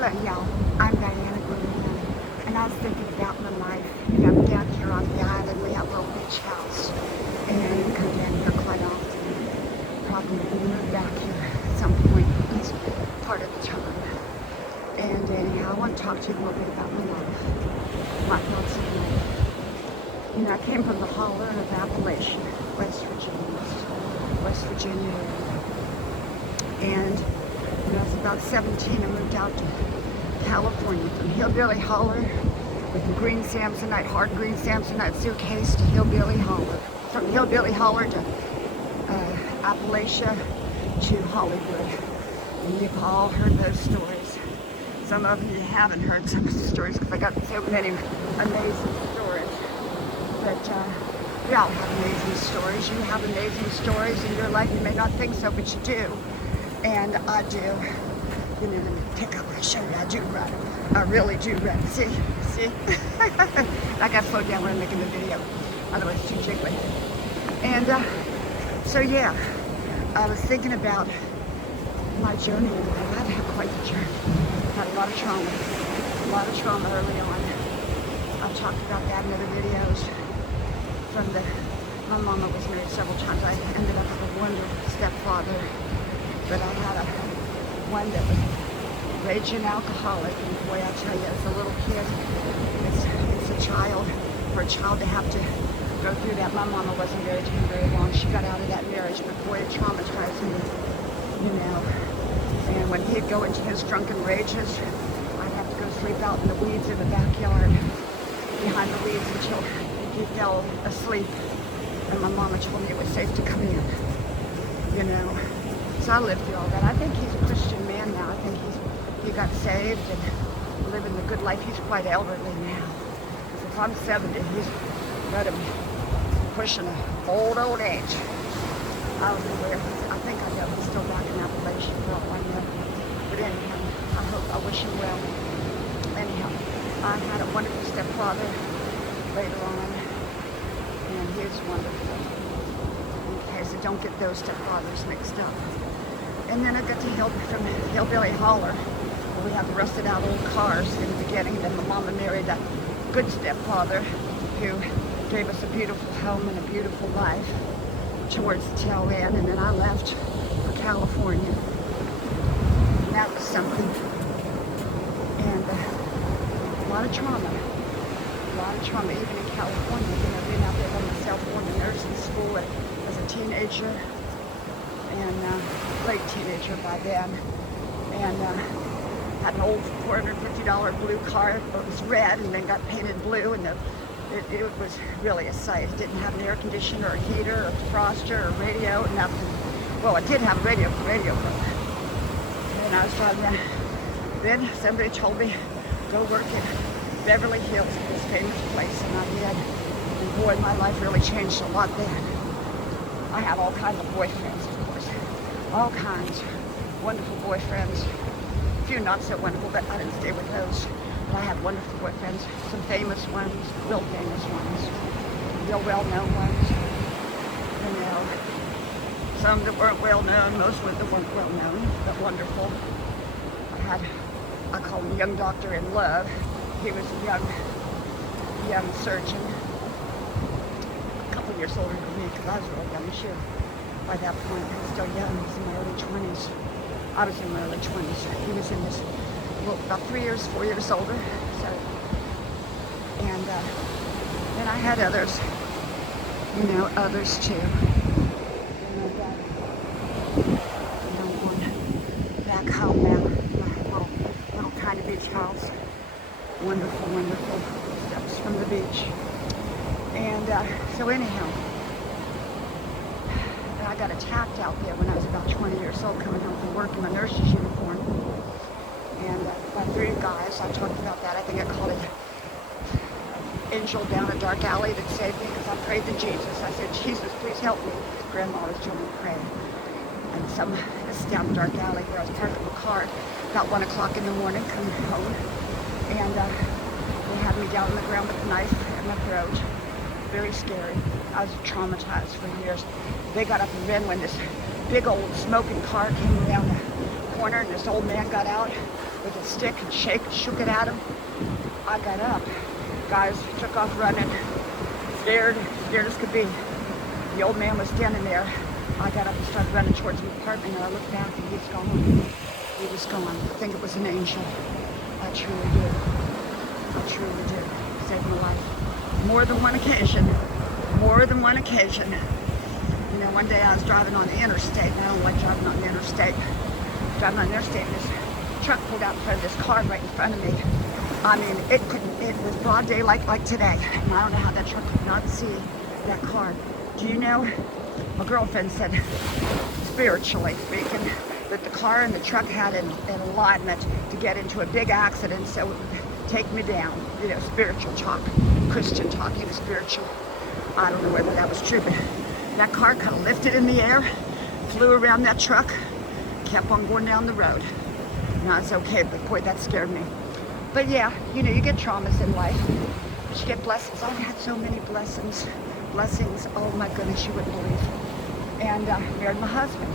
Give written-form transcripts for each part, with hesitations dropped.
Hello, y'all. I'm Diana Green, and I was thinking about my life. You know, down here on the island, we have a little beach house, and we come down here quite often. Probably move back here at some point. It's part of the time. And anyhow, I want to talk to you a little bit about my life, my thoughts of life. You know, I came from the holler of Appalachia, West Virginia area. And when I was about 17, I moved out to California from hillbilly holler with the green Samsonite, hard green Samsonite suitcase to hillbilly holler. From hillbilly holler to Appalachia to Hollywood. And you've all heard those stories. Some of you haven't heard some of the stories because I got so many amazing stories. But we all have amazing stories. You have amazing stories in your life. You may not think so, but you do. And I do. You know, let me pick up my show. I do run. I really do run. See? I got to slow down when I'm making the video. Otherwise it's too jiggly. And so yeah, I was thinking about my journey. I've had quite a journey. Had a lot of trauma early on. I've talked about that in other videos. My mama was married several times. I ended up with a wonderful stepfather. But I had one that was raging alcoholic, and boy, I tell you, as a little kid, it's a child, for a child to have to go through that. My mama wasn't married to him very long. She got out of that marriage, but boy, it traumatized me, you know. And when he'd go into his drunken rages, I'd have to go sleep out in the weeds in the backyard, behind the weeds until he fell asleep. And my mama told me it was safe to come in, you know. So I lived through all that. I think he's a Christian man now. I think he got saved and living the good life. He's quite elderly now. Because if I'm 70, he's got him pushing an old age. I was aware. I think I know he's still back in Appalachia for all I know. But anyhow, I wish him well. Anyhow, I had a wonderful stepfather later on, and he was wonderful. Okay, so don't get those stepfathers mixed up. And then I got to from hillbilly holler, where we had the rusted out old cars in the beginning. Then my mama married a good stepfather who gave us a beautiful home and a beautiful life towards the tail end. And then I left for California. And that was something. And a lot of trauma. Even in California. You know, being out there by myself, going to nursing school as a teenager. And late teenager by then, and had an old $450 blue car. It was red and then got painted blue, and it was really a sight. It didn't have an air conditioner or a heater or a defroster or radio, nothing. Well, it did have a radio broke. And I was driving around. Then somebody told me, go work in Beverly Hills, this famous place, and I did. And boy, my life really changed a lot then. I had all kinds of boyfriends, of course. All kinds. Wonderful boyfriends. A few not so wonderful, but I didn't stay with those. But I had wonderful boyfriends. Some famous ones, real famous ones. Real well-known ones. You know, some that weren't well-known, most that weren't well-known, but wonderful. I call him Young Doctor in Love. He was a young surgeon. Years older than me, because I was real young too. By that point, I was still young. I was in my early 20s. I was in my early 20s. He was in his, well, about 4 years older. So, and then I had others, you know, others too. And I'm going back home now. My little tiny beach house. Wonderful steps from the beach. And so anyhow, I got attacked out there when I was about 20 years old, coming home from work in my nurse's uniform. And by 3 guys, I talked about that. I think I called it angel down a dark alley that saved me, because I prayed to Jesus. I said, Jesus, please help me. Grandma was doing me pray. And this is down a dark alley where I was parked in a car about 1 o'clock in the morning coming home. And they had me down on the ground with a knife in my throat. Very scary. I was traumatized for years. They got up and ran when this big old smoking car came around the corner, and this old man got out with a stick and shook it at him. I got up. Guys took off running, scared as could be. The old man was standing there. I got up and started running towards the apartment, and I looked back, and he's gone. He was gone. I think it was an angel. I truly do. I truly do. Saved my life. More than one occasion. More than one occasion. You know, one day I was driving on the interstate, and I don't like driving on the interstate. Driving on the interstate, and this truck pulled out in front of this car right in front of me. I mean, it was broad daylight like today. And I don't know how that truck could not see that car. Do you know, my girlfriend said, spiritually speaking, that the car and the truck had an alignment to get into a big accident, so it would take me down. You know, spiritual talk, Christian talk, he was spiritual. I don't know whether that was true, but that car kind of lifted in the air, flew around that truck, kept on going down the road. Now it's okay, but boy, that scared me. But yeah, you know, you get traumas in life, but you get blessings. I've had so many blessings, oh my goodness, you wouldn't believe. And married my husband,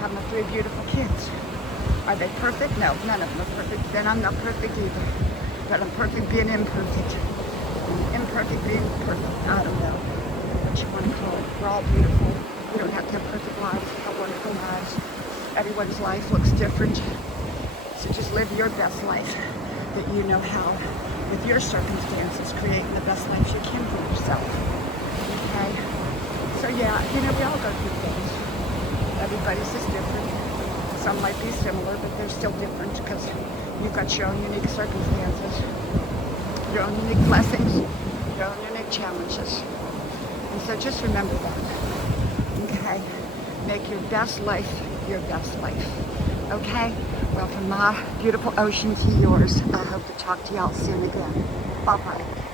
have my 3 beautiful kids. Are they perfect? No, none of them are perfect. Then I'm not perfect either, but I'm perfect being imperfect. Imperfect being perfect, I don't know what you want to call it. We're all beautiful. We don't have to have perfect lives, have wonderful lives. Everyone's life looks different, so just live your best life that you know how, with your circumstances, creating the best life you can for yourself. Okay? So yeah, you know, we all go through things. Everybody's just different. Some might be similar, but they're still different because you've got your own unique circumstances, your own unique blessings, your own unique challenges. And so just remember that. Okay? Make your best life your best life. Okay? Well, from my beautiful ocean to yours, I hope to talk to y'all soon again. Bye-bye.